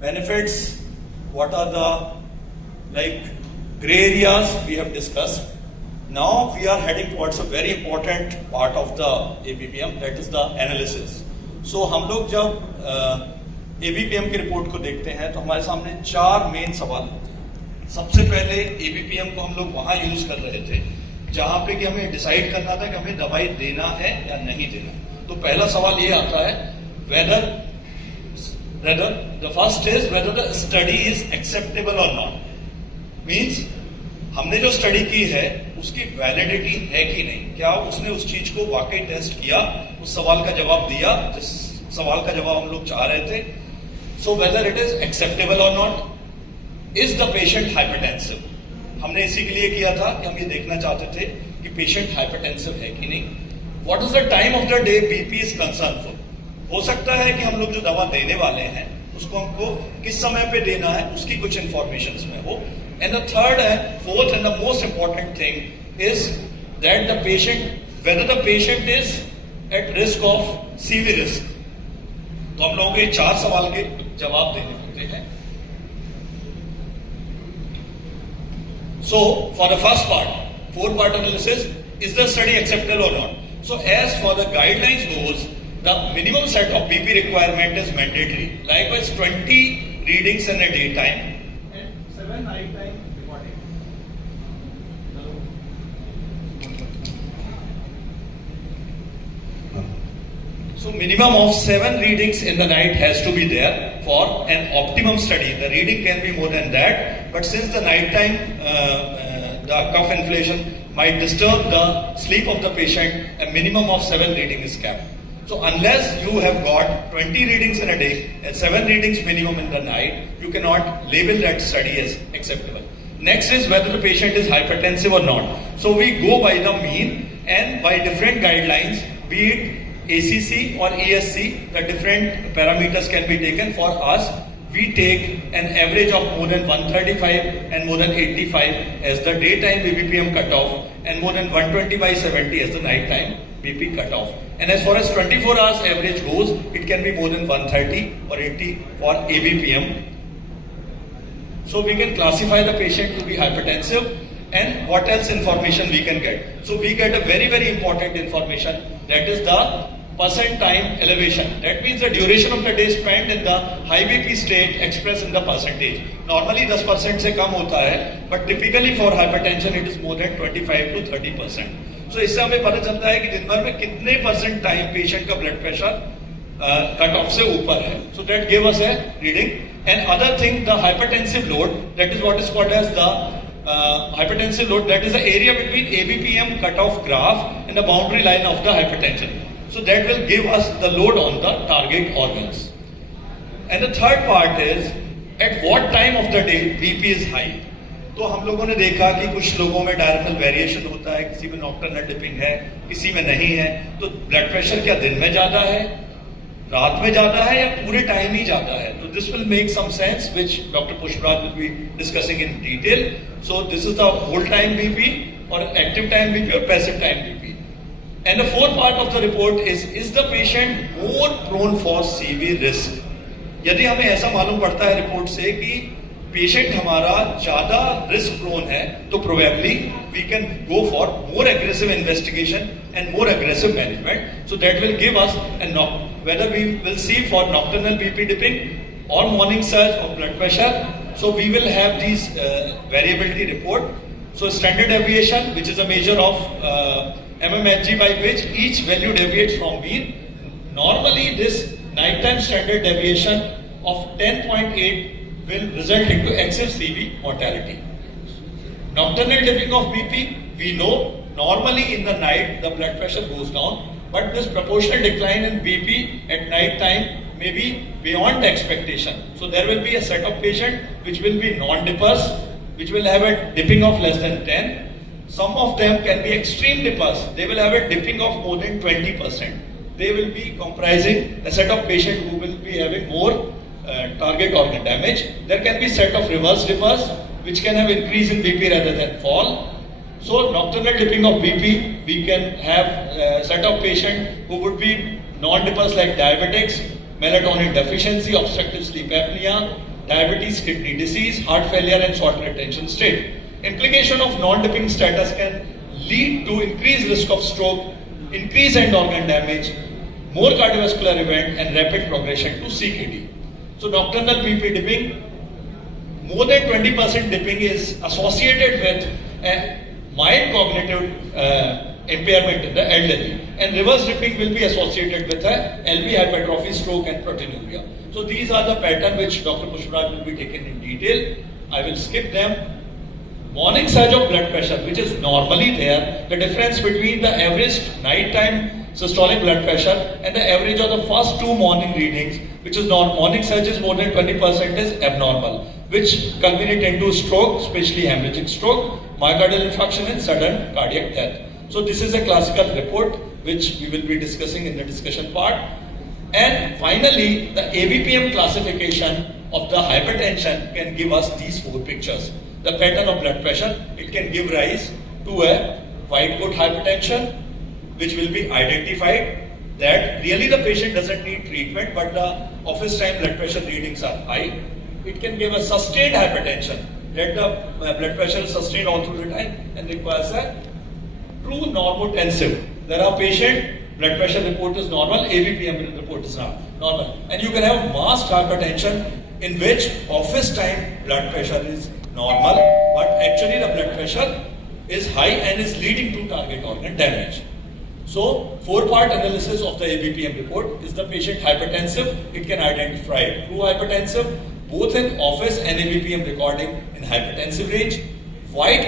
benefits, what are the gray areas we have discussed. Now we are heading towards a very important part of the ABPM, that is the analysis. So हम लोग जब ABPM की report को देखते हैं तो हमारे सामने 4 मेन सवाल होते हैं. सबसे पहले ABPM को हम लोग वहाँ यूज कर रहे थे जहाँ पे कि हमें डिसाइड करना था कि हमें दवाई देना है या नहीं देना. तो पहला सवाल ये आता है whether the first is whether the study is acceptable or not. Means हमने जो स्टडी की है उसकी वैलिडिटी है कि नहीं, क्या उसने उस चीज को वाकई टेस्ट किया, उस सवाल का जवाब दिया जिस सवाल का जवाब हम लोग चाह रहे थे. So whether it is acceptable और not. Is the patient hypertensive. हमने इसी के लिए किया था कि हम ये देखना चाहते थे कि पेशेंट हाइपरटेंसिव है कि नहीं. What is the time of the day BP is concernful. हो सकता है कि हम लोग जो दवा देने वाले हैं उसको हमको किस समय पे देना है उसकी कुछ इंफॉर्मेशन में हो. And the third and fourth and the most important thing is that the patient, whether the patient is at risk of severe risk. तो हम लोगों को ये 4 सवाल के जवाब देने होते हैं. So for the first part, 4-part analysis, is the study acceptable or not? So as for the guidelines goes, the minimum set of BP requirement is mandatory. Likewise, 20 readings in a daytime. 7 night time recording. So minimum of 7 readings in the night has to be there for an optimum study. The reading can be more than that, but since the night time the cough inflation might disturb the sleep of the patient, a minimum of 7 reading is kept. So unless you have got 20 readings in a day and 7 readings minimum in the night, you cannot label that study as acceptable. Next is whether the patient is hypertensive or not. So we go by the mean and by different guidelines, be it ACC or ESC, the different parameters can be taken. For us, we take an average of more than 135 and more than 85 as the daytime ABPM cutoff and more than 120/70 as the nighttime BP cutoff. And as far as 24 hours average goes, it can be more than 130 or 80 for ABPM. So we can classify the patient to be hypertensive. And what else information we can get? So we get a very, very important information, that is the percent time elevation. That means the duration of the day spent in the high BP state expressed in the percentage. Normally 10% से कम होता है, but typically for hypertension it is more than 25 to 30%. So इससे हमें पता चलता है कि दिन भर में कितने % टाइम पेशेंट का ब्लड प्रेशर कट ऑफ से ऊपर है. So that gave us a reading. And other thing, the hypertensive load, that is what is called as the hypertensive load, that is the area between ABPM cutoff graph and the boundary line of the hypertension. So that will give us the load on the target organs. And the third part is at what time of the day BP is high. तो हम लोगों ने देखा कि कुछ लोगों में डायरेक्टल variation होता है, किसी में नॉक्टर्नल डिपिंग है, किसी में नहीं है. तो ब्लड प्रेशर क्या दिन में ज्यादा है, रात में ज्यादा है, या पूरे टाइम ही ज्यादा है. तो this will make some sense which doctor Pushparaj will be discussing in detail. So this is the whole time BP और एक्टिव टाइम बीपी और passive time BP. And the fourth part of the report is the patient more prone for severe risk? यदि हमें ऐसा मालूम पड़ता है report से कि पेशेंट हमारा ज्यादा रिस्क प्रोन है, तो probably we can go for more aggressive investigation and more aggressive management. So that will give us and whether we will see for nocturnal BP dipping or morning surge of blood pressure. So we will have these variability report. So standard deviation, which is a measure of mmHg by which each value deviates from mean. Normally this nighttime standard deviation of 10.8 will result into excess CV mortality. Nocturnal dipping of BP, we know normally in the night the blood pressure goes down, but this proportional decline in BP at night time may be beyond the expectation. So there will be a set of patients which will be non-dippers, which will have a dipping of less than 10. Some of them can be extreme dippers. They will have a dipping of more than 20%. They will be comprising a set of patients who will be having more target organ damage. There can be set of reverse dippers which can have increase in BP rather than fall. So nocturnal dipping of BP, we can have a set of patients who would be non-dippers like diabetics, melatonin deficiency, obstructive sleep apnea, diabetes, kidney disease, heart failure and short retention state. Implication of non-dipping status can lead to increased risk of stroke, increased end organ damage, more cardiovascular event and rapid progression to CKD. So nocturnal BP dipping, more than 20% dipping is associated with a mild cognitive impairment in the elderly, and reverse dipping will be associated with a LV hypertrophy, stroke and proteinuria. So these are the pattern which Dr. Pushparaj will be taken in detail. I will skip them. Morning surge of blood pressure, which is normally there, the difference between the average nighttime systolic blood pressure and the average of the first 2 morning readings, which is morning surge is more than 20%, is abnormal, which culminate into stroke, especially hemorrhagic stroke, myocardial infarction and sudden cardiac death. So this is a classical report which we will be discussing in the discussion part. And finally, the ABPM classification of the hypertension can give us these 4 pictures. The pattern of blood pressure, it can give rise to a white coat hypertension, which will be identified that really the patient doesn't need treatment, but the office time blood pressure readings are high. It can give a sustained hypertension, that the blood pressure is sustained all through the time and requires a true normotensive. There are patient blood pressure report is normal, ABPM report is not normal. And you can have masked hypertension in which office time blood pressure is normal, but actually the blood pressure is high and is leading to target organ damage. So 4-part analysis of the ABPM report. Is the patient hypertensive? It can identify true hypertensive, both in office and ABPM recording in hypertensive range. White